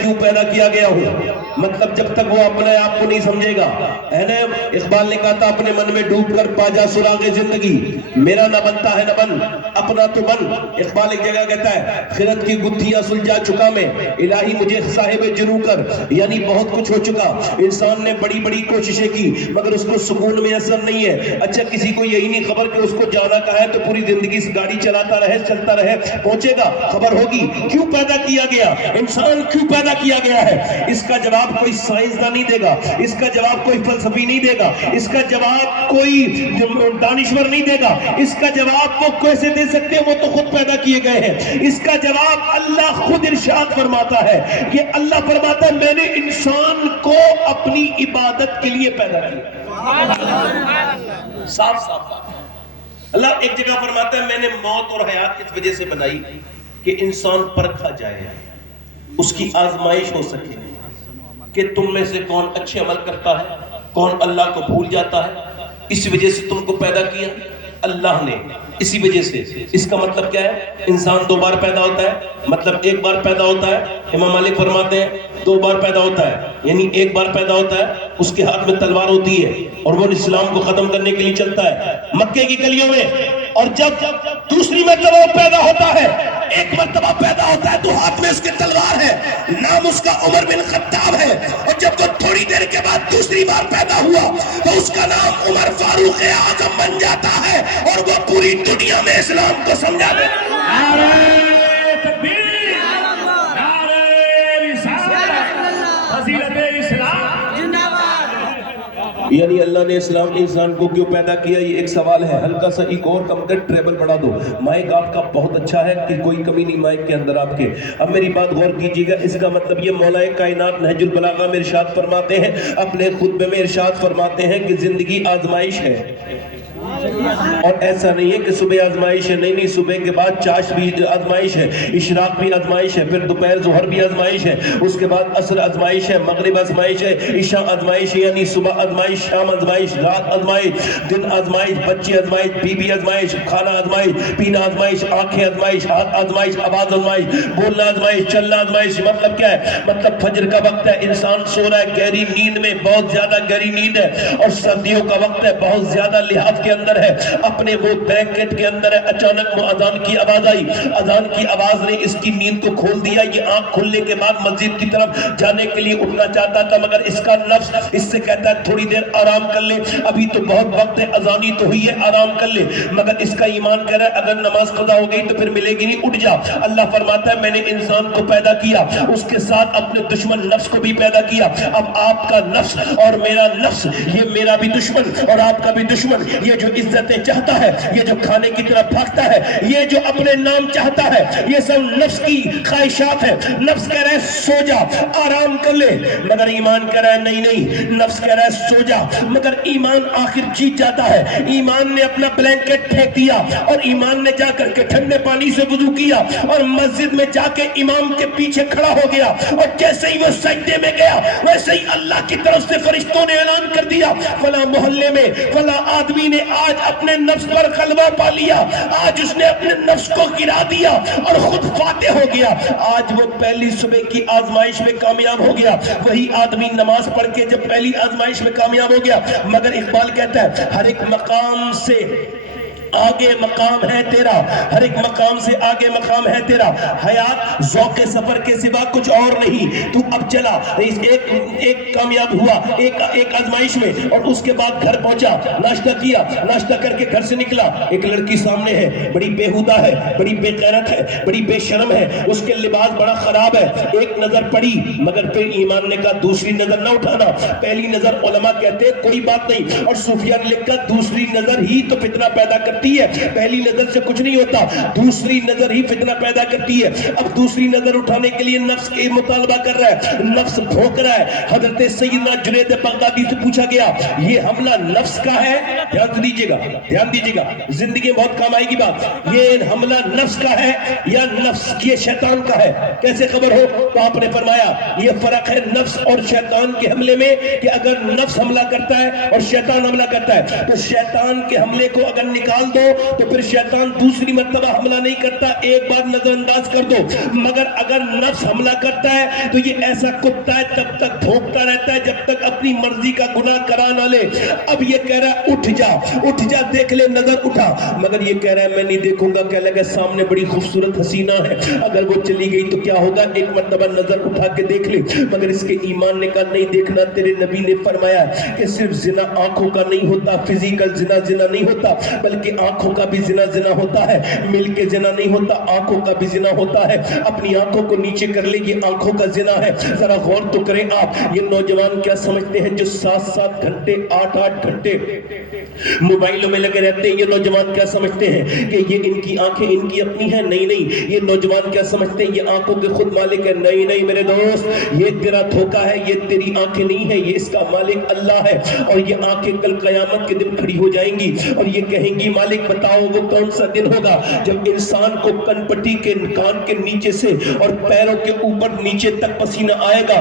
کیوں پیدا کیا گیا ہوں؟ مطلب جب تک وہ اپنے آپ کو نہیں سمجھے گا، اقبال نے کہا تھا اپنے من میں ڈوب کر پا جا سراغ زندگی، میرا نہ بنتا ہے نہ بن اپنا تو بن۔ اقبال ایک جگہ کہتا ہے خرد کی گتھیاں سلجھا چکا میں الہی مجھے صاحب جنو کر، یعنی بہت کچھ ہو چکا، انسان نے بڑی بڑی کوششیں کی مگر اس کو سکون میں اثر نہیں ہے۔ اچھا کسی کو یہی نہیں خبر کہ اس کو جانا کہاں ہے تو پوری زندگی گاڑی چلاتا رہے چلتا رہے، پہنچے گا؟ خبر ہوگی کیوں پیدا کیا گیا انسان، کیوں پیدا کیا گیا ہے؟ اس کا جواب کوئی سائنسداں نہیں دے گا، اس کا جواب کوئی فلسفی نہیں دے گا، اس کا جواب کوئی دانشور نہیں دے گا، اس کا جواب وہ کیسے دے سکتے ہیں؟ وہ تو خود پیدا کیے گئے ہیں۔ اس کا جواب اللہ خود ارشاد فرماتا ہے کہ اللہ فرماتا ہے میں نے انسان کو اپنی عبادت کے لیے پیدا کیا۔ صاف صاف اللہ ایک جگہ فرماتا ہے میں نے موت اور حیات اس وجہ سے بنائی کہ انسان پرکھا جائے، اس کی آزمائش ہو سکے کہ تم میں سے کون اچھے عمل کرتا ہے، کون اللہ کو بھول جاتا ہے۔ اس وجہ سے تم کو پیدا کیا اللہ نے، اسی وجہ سے۔ اس کا مطلب کیا ہے؟ انسان دو بار پیدا ہوتا ہے، مطلب ایک بار پیدا ہوتا ہے، امام مالک فرماتے ہیں دو بار پیدا ہوتا ہے، یعنی ایک بار پیدا ہوتا ہے اس کے ہاتھ میں تلوار ہوتی ہے اور وہ اسلام کو ختم کرنے کے لیے چلتا ہے مکے کی گلیوں میں، اور جب دوسری مرتبہ وہ پیدا ہوتا ہے، ایک مرتبہ پیدا ہوتا ہے تو ہاتھ میں اس کے تلوار ہے، نام اس کا عمر بن خطاب ہے، اور جب وہ تھوڑی دیر کے بعد دوسری بار پیدا ہوا تو اس کا نام عمر فاروق اعظم بن جاتا ہے اور وہ پوری دنیا میں اسلام کو سمجھا دے۔ نعرہ تکبیر، نعرہ رسالت، فضیلت اسلام زندہ باد۔ یعنی اللہ نے اسلام انسان کو کیوں پیدا کیا؟ یہ ایک سوال ہے، ہلکا سا ایک اور کم کر ٹریبل بڑھا دو، مائک آپ کا بہت اچھا ہے کہ کوئی کمی نہیں مائک کے اندر آپ کے۔ اب میری بات غور کیجئے گا، اس کا مطلب یہ مولا کائنات نہج البلاغہ میں ارشاد فرماتے ہیں، اپنے خطبے میں ارشاد فرماتے ہیں کہ زندگی آزمائش ہے، اور ایسا نہیں ہے کہ صبح آزمائش ہے، نہیں صبح کے بعد چاش بھی آزمائش ہے، اشراق بھی آزمائش ہے، پھر دوپہر ظہر بھی آزمائش ہے، اس کے بعد عصر آزمائش ہے، مغرب آزمائش ہے، عشاء آزمائش ہے، یعنی صبح آزمائش، شام آزمائش، رات آزمائش، دن آزمائش، بچے آزمائش، بیوی آزمائش، کھانا آزمائش، پینا آزمائش، آنکھیں آزمائش، ہاتھ آزمائش، آواز آزمائش، بولنا آزمائش، چلنا آزمائش۔ مطلب کیا ہے؟ مطلب فجر کا وقت ہے، انسان سو رہا ہے گہری نیند میں، بہت زیادہ گہری نیند ہے، اور سردیوں کا وقت ہے، بہت زیادہ لحاظ کے اندر ہے، اپنے وہ بلینکٹ کے اندر ہے، اچانک وہ اذان کی آواز آئی، اذان کی آواز نے اس کی نیند کو کھول دیا، یہ آنکھ کھلنے کے بعد مسجد کی طرف جانے کے لیے اٹھنا چاہتا تھا، مگر اس کا نفس اس سے کہتا ہے تھوڑی دیر آرام کر لے، ابھی تو بہت وقت ہے، اذانی تو ہوئی ہے، آرام کر لے، مگر اس کا ایمان کہہ رہا ہے اگر نماز قضا ہو گئی تو پھر ملے گی نہیں، اٹھ جا۔ اللہ فرماتا ہے میں نے انسان کو پیدا کیا، اس کے ساتھ اپنے دشمن نفس کو بھی پیدا کیا۔ اب آپ کا نفس اور میرا نفس، یہ میرا بھی دشمن اور آپ کا بھی دشمن، یہ جو عزتیں چاہتا ہے، یہ جو کھانے کی طرف بھاگتا ہے، یہ جو اپنے نام چاہتا ہے، یہ سب نفس کی خواہشات ہے۔ نفس کہہ رہا ہے سو جا، آرام کر لے، مگر ایمان کہہ رہا ہے نہیں، نفس کہہ رہا ہے سو جا، مگر ایمان آخر جیت جاتا ہے۔ ایمان نے اپنا بلینکٹ پھینک دیا اور ایمان نے جا کر کے ٹھنڈے پانی سے وضو کیا اور مسجد میں جا کے امام کے پیچھے کھڑا ہو گیا، اور جیسے ہی وہ سجدے میں گیا ویسے ہی اللہ کی طرف سے فرشتوں نے اعلان کر دیا فلاں محلے میں فلاں آدمی نے آج اپنے نفس پر غلبہ پا لیا، آج اس نے اپنے نفس کو گرا دیا اور خود فاتح ہو گیا، آج وہ پہلی صبح کی آزمائش میں کامیاب ہو گیا۔ وہی آدمی نماز پڑھ کے جب پہلی آزمائش میں کامیاب ہو گیا، مگر اقبال کہتا ہے ہر ایک مقام سے آگے مقام ہے تیرا، ہر ایک مقام سے آگے مقام ہے تیرا، حیات ذوق سفر کے سوا کچھ اور نہیں، تو اب چلا ایک کامیاب ہوا ایک آزمائش میں، اور اس کے بعد گھر پہنچا، ناشتہ کیا، ناشتہ کر کے گھر سے نکلا، ایک لڑکی سامنے ہے، بڑی بےہودہ ہے، بڑی بے غیرت ہے، بڑی بے شرم ہے، اس کے لباس بڑا خراب ہے، ایک نظر پڑی، مگر پھر ایمان نے کہا دوسری نظر نہ اٹھانا، پہلی نظر علماء کہتے ہیں کوئی بات نہیں، اور صوفیہ نے لکھا دوسری نظر ہی تو فتنہ پیدا کرتی ہے، پہلی نظر سے کچھ نہیں ہوتا، دوسری نظر ہی فتنہ پیدا کرتی ہے۔ اب دوسری نظر اٹھانے کے لیے نفس کے مطالبہ کر رہا ہے، نفس بھوک رہا ہے۔ حضرت سیدنا جنید بغدادی سے پوچھا گیا یہ حملہ نفس کا ہے؟ دھیان دیجیے گا، زندگی بہت کام آئے گی بات، یہ حملہ نفس کا ہے یا نفس یہ شیطان کا ہے؟ کیسے خبر ہو؟ تو آپ نے فرمایا یہ فرق ہے نفس اور شیطان کے حملے میں کہ اگر نفس حملہ کرتا ہے اور شیطان حملہ کرتا ہے تو شیطان کے حملے کو اگر نکال دو تو پھر شیطان دوسری مرتبہ حملہ نہیں کرتا, ایک بار نظر انداز کر دو. مگر اگر نفس حملہ کرتا ہے تو یہ ایسا کتا ہے, تب تک بھونکتا رہتا ہے جب تک اپنی مرضی کا گناہ کرا نہ لے. اب یہ کہہ رہا ہے اٹھ جا دیکھ لے, نظر اٹھا, مگر یہ کہہ رہا ہے میں نہیں دیکھوں گا. کہہ لگا صامنے بڑی خوبصورت حسینہ ہے, اگر وہ چلی گئی تو کیا ہوگا, ایک مرتبہ نظر اٹھا کے دیکھ لے. مگر اس کے ایمان نے کہا نہیں دیکھنا, تیرے نبی نے فرمایا کہ صرف زنا آنکھوں کا نہیں ہوتا, فزیکل زنا زنا نہیں ہوتا, بلکہ آنکھوں کا بھی زنا زنا ہوتا ہے. مل کے زنا نہیں ہوتا, آنکھوں کا بھی زنا ہوتا ہے. اپنی آنکھوں کو نیچے کر لے, یہ آنکھوں کا زنا ہے. ذرا غور تو کریں آپ, یہ نوجوان کیا سمجھتے ہیں جو 7-7 گھنٹے 8-8 گھنٹے موبائلوں میں لگے رہتے ہیں, یہ نوجوان کیا سمجھتے ہیں کہ یہ ان کی آنکھیں ان کی اپنی ہیں؟ نہیں نہیں, یہ نوجوان کیا سمجھتے ہیں یہ آنکھوں کے خود مالک ہے. نہیں نہیں میرے دوست, یہ تیرا دھوکہ ہے, یہ تیری آنکھیں نہیں ہے, یہ اس کا مالک اللہ ہے. اور یہ آنکھیں کل قیامت کے دن کھڑی ہو جائیں گی اور یہ کہیں گی مالک بتاؤ وہ کون سا دن ہوگا جب انسان کو کن پٹی کے کان کے نیچے سے اور پیروں کے اوپر نیچے تک پسینہ آئے گا